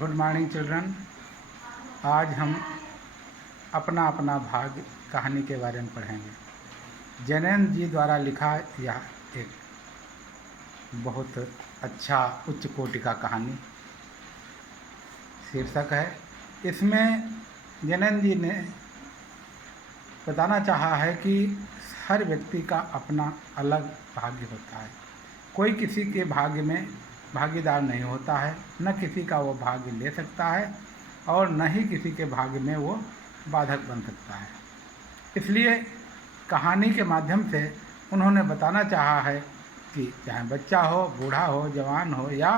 Good morning children. आज हम अपना अपना भाग्य कहानी के बारे में पढ़ेंगे। जैनेन्द्र जी द्वारा लिखा यह एक बहुत अच्छा उच्च कोटि का कहानी शीर्षक है। इसमें जैनेन्द्र जी ने बताना चाहा है कि हर व्यक्ति का अपना अलग भाग्य होता है। कोई किसी के भाग्य में भागीदार नहीं होता है, न किसी का वो भाग्य ले सकता है और न ही किसी के भाग्य में वो बाधक बन सकता है। इसलिए कहानी के माध्यम से उन्होंने बताना चाहा है कि चाहे बच्चा हो, बूढ़ा हो, जवान हो या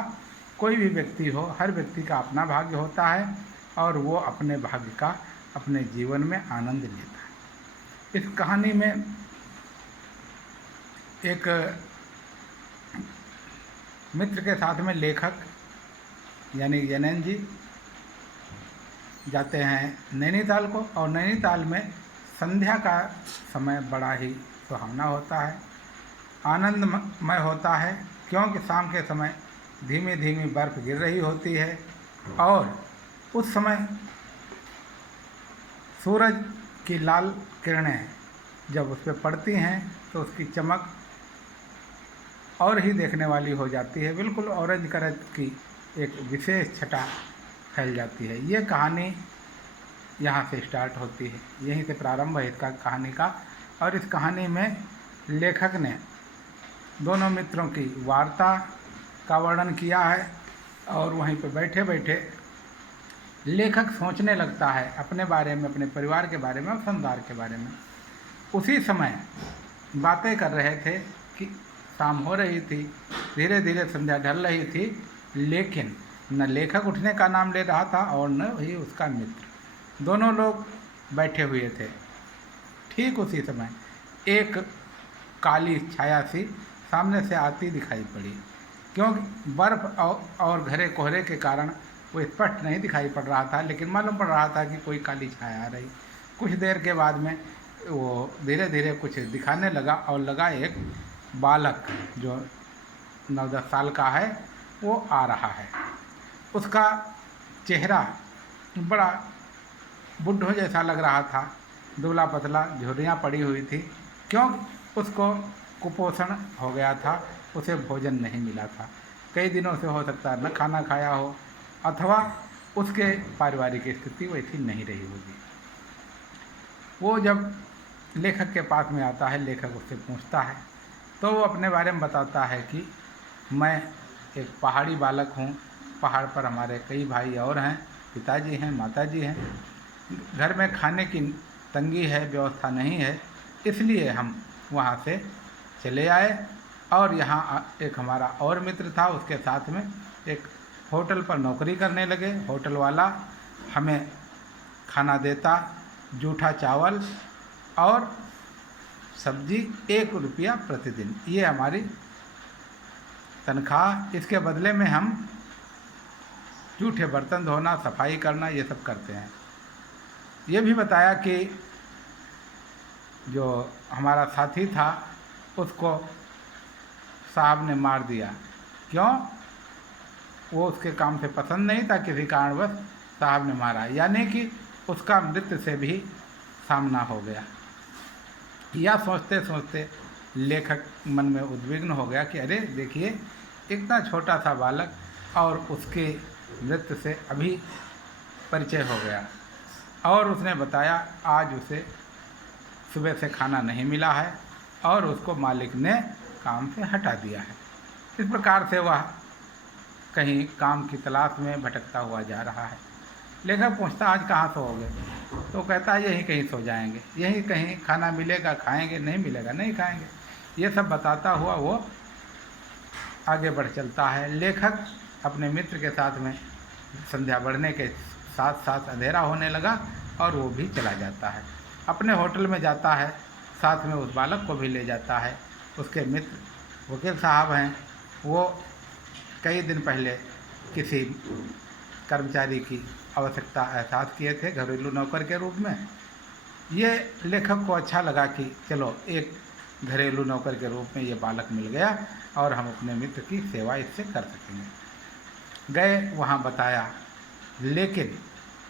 कोई भी व्यक्ति हो, हर व्यक्ति का अपना भाग्य होता है और वो अपने भाग्य का अपने जीवन में आनंद लेता है। इस कहानी में एक मित्र के साथ में लेखक यानी जैनेन्द्र जी जाते हैं नैनीताल को, और नैनीताल में संध्या का समय बड़ा ही सुहावना होता है, आनंदमय होता है, क्योंकि शाम के समय धीमी धीमी बर्फ़ गिर रही होती है और उस समय सूरज की लाल किरणें जब उस पर पड़ती हैं तो उसकी चमक और ही देखने वाली हो जाती है। बिल्कुल ऑरेंज कलर की एक विशेष छटा फैल जाती है। ये कहानी यहाँ से स्टार्ट होती है, यहीं से प्रारंभ है इसका कहानी का। और इस कहानी में लेखक ने दोनों मित्रों की वार्ता का वर्णन किया है और वहीं पर बैठे बैठे लेखक सोचने लगता है अपने बारे में, अपने परिवार के बारे में और संसार के बारे में। उसी समय बातें कर रहे थे कि शाम हो रही थी, धीरे धीरे संध्या ढल रही थी, लेकिन न लेखक उठने का नाम ले रहा था और न ही उसका मित्र। दोनों लोग बैठे हुए थे। ठीक उसी समय एक काली छाया सी सामने से आती दिखाई पड़ी, क्योंकि बर्फ़ और घरे कोहरे के कारण वो स्पष्ट नहीं दिखाई पड़ रहा था, लेकिन मालूम पड़ रहा था कि कोई काली छाया आ रही। कुछ देर के बाद में वो धीरे धीरे कुछ दिखाने लगा और लगा एक बालक जो 9-10 साल का है वो आ रहा है। उसका चेहरा बड़ा बुड्ढो जैसा लग रहा था, दुबला पतला, झुर्रियाँ पड़ी हुई थी, क्योंकि उसको कुपोषण हो गया था, उसे भोजन नहीं मिला था। कई दिनों से हो सकता है न खाना खाया हो अथवा उसके पारिवारिक स्थिति वैसी नहीं रही होगी। वो जब लेखक के पास में आता है, लेखक उससे पूछता है तो वो अपने बारे में बताता है कि मैं एक पहाड़ी बालक हूँ, पहाड़ पर हमारे कई भाई और हैं, पिताजी हैं, माताजी हैं, घर में खाने की तंगी है, व्यवस्था नहीं है, इसलिए हम वहाँ से चले आए और यहाँ एक हमारा और मित्र था, उसके साथ में एक होटल पर नौकरी करने लगे। होटल वाला हमें खाना देता, जूठा चावल और सब्जी 1 रुपया प्रतिदिन, ये हमारी तनख्वाह। इसके बदले में हम जूठे बर्तन धोना, सफाई करना, ये सब करते हैं। ये भी बताया कि जो हमारा साथी था उसको साहब ने मार दिया। क्यों? वो उसके काम से पसंद नहीं था, किसी कारणवश साहब ने मारा, यानी कि उसका मृत्यु से भी सामना हो गया। यह सोचते सोचते लेखक मन में उद्विग्न हो गया कि अरे देखिए, इतना छोटा सा बालक और उसके मृत्यु से अभी परिचय हो गया। और उसने बताया आज उसे सुबह से खाना नहीं मिला है और उसको मालिक ने काम से हटा दिया है। इस प्रकार से वह कहीं काम की तलाश में भटकता हुआ जा रहा है। लेखक पूछता आज कहाँ सोओगे? तो कहता है यहीं कहीं सो जाएंगे, यहीं कहीं खाना मिलेगा खाएंगे, नहीं मिलेगा नहीं खाएंगे। ये सब बताता हुआ वो आगे बढ़ चलता है। लेखक अपने मित्र के साथ में संध्या बढ़ने के साथ साथ अंधेरा होने लगा और वो भी चला जाता है। अपने होटल में जाता है, साथ में उस बालक को भी ले जाता है। उसके मित्र वकील साहब हैं, वो कई दिन पहले किसी कर्मचारी की आवश्यकता एहसास किए थे घरेलू नौकर के रूप में। ये लेखक को अच्छा लगा कि चलो एक घरेलू नौकर के रूप में ये बालक मिल गया और हम अपने मित्र की सेवा इससे कर सकेंगे। गए, वहाँ बताया लेकिन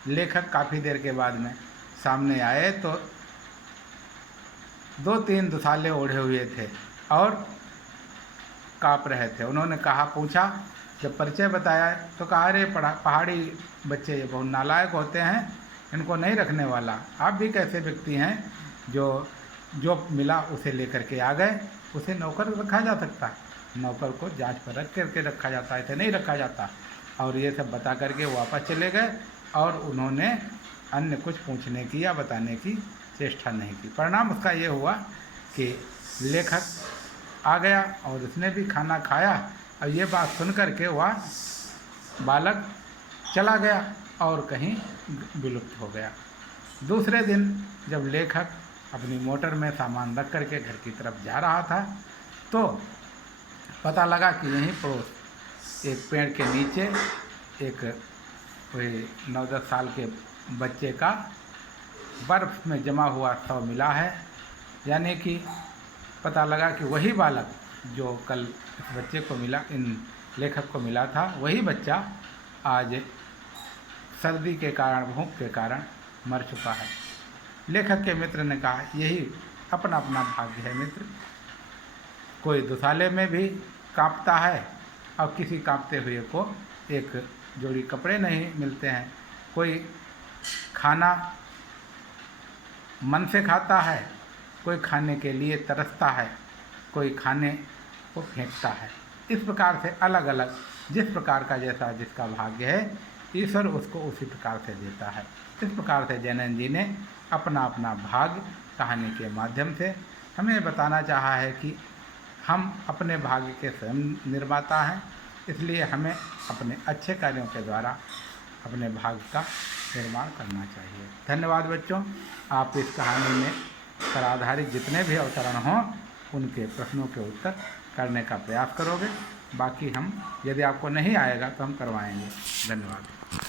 लेखक काफ़ी देर के बाद में सामने आए तो 2-3 दुसाले ओढ़े हुए थे और काँप रहे थे। उन्होंने कहा, पूछा, जब परिचय बताया तो कहा, अरे पहाड़ी बच्चे ये बहुत नालायक होते हैं, इनको नहीं रखने वाला। आप भी कैसे व्यक्ति हैं जो मिला उसे लेकर के आ गए। उसे नौकर रखा जा सकता है, नौकर को जांच परख करके रखा जाता है, ऐसे नहीं रखा जाता। और ये सब बता करके वापस चले गए और उन्होंने अन्य कुछ पूछने की या बताने की चेष्टा नहीं की। परिणाम उसका ये हुआ कि लेखक आ गया और उसने भी खाना खाया और ये बात सुन कर के वह बालक चला गया और कहीं विलुप्त हो गया। दूसरे दिन जब लेखक अपनी मोटर में सामान रख करके घर की तरफ जा रहा था तो पता लगा कि यहीं पड़ोस एक पेड़ के नीचे एक कोई 9-10 साल के बच्चे का बर्फ़ में जमा हुआ शव मिला है। यानी कि पता लगा कि वही बालक जो कल इस बच्चे को मिला, इन लेखक को मिला था, वही बच्चा आज सर्दी के कारण, भूख के कारण मर चुका है। लेखक के मित्र ने कहा, यही अपना अपना भाग्य है मित्र। कोई दुसाले में भी कांपता है और किसी कांपते हुए को एक जोड़ी कपड़े नहीं मिलते हैं। कोई खाना मन से खाता है, कोई खाने के लिए तरसता है, कोई खाने को फेंकता है। इस प्रकार से अलग अलग जिस प्रकार का जैसा जिसका भाग्य है, ईश्वर उसको उसी प्रकार से देता है। इस प्रकार से जैनन जी ने अपना अपना भाग्य कहानी के माध्यम से हमें बताना चाहा है कि हम अपने भाग्य के स्वयं निर्माता हैं, इसलिए हमें अपने अच्छे कार्यों के द्वारा अपने भाग्य का निर्माण करना चाहिए। धन्यवाद बच्चों। आप इस कहानी में पर आधारित जितने भी अवतरण हों उनके प्रश्नों के उत्तर करने का प्रयास करोगे। बाकी हम, यदि आपको नहीं आएगा तो हम करवाएंगे। धन्यवाद।